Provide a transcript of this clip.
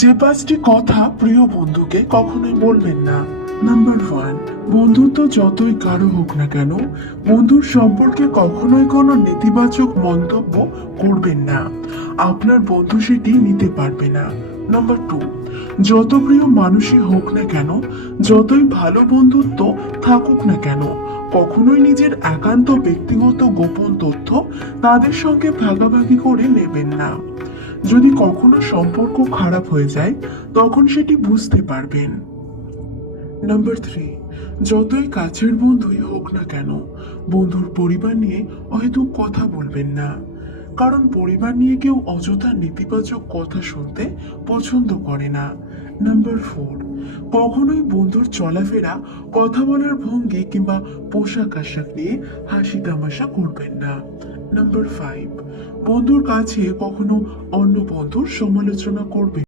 যে 5টি কথা প্রিয় বন্ধুকে কখনোই বলবেন না। নাম্বার 1, বন্ধুত্ব যতই গাঢ় হোক না কেন, বন্ধুর সম্পর্কে কখনোই কোনো নেতিবাচক মন্তব্য করবেন না। আপনার বন্ধু সেটি নিতে পারবে না। নাম্বার 2, যত প্রিয় মানুষই হোক না কেন, যতই ভালো বন্ধুত্ব থাকুক না কেন, কখনোই নিজের একান্ত ব্যক্তিগত গোপন তথ্য তাদের সঙ্গে ভাগাভাগি করে নেবেন না। যদি কখনো সম্পর্ক খারাপ হয়ে যায়, তখন সেটি বুঝতে পারবেন। নাম্বার 3, যতই কাছের বন্ধুই হোক না কেন, বন্ধুর পরিবার নিয়ে অহেতুক কথা বলবেন না। কারণ পরিবার নিয়ে কেউ অযথা নেতিবাচক কথা শুনতে পছন্দ করে না। নাম্বার 4, কখনোই বন্ধুর চলাফেরা, কথা বলার ভঙ্গি কিংবা পোশাক আশাক নিয়ে হাসি তামাশা করবেন না। নাম্বার 5, বন্ধুর কাছে কখনো অন্য বন্ধুর সমালোচনা করবেন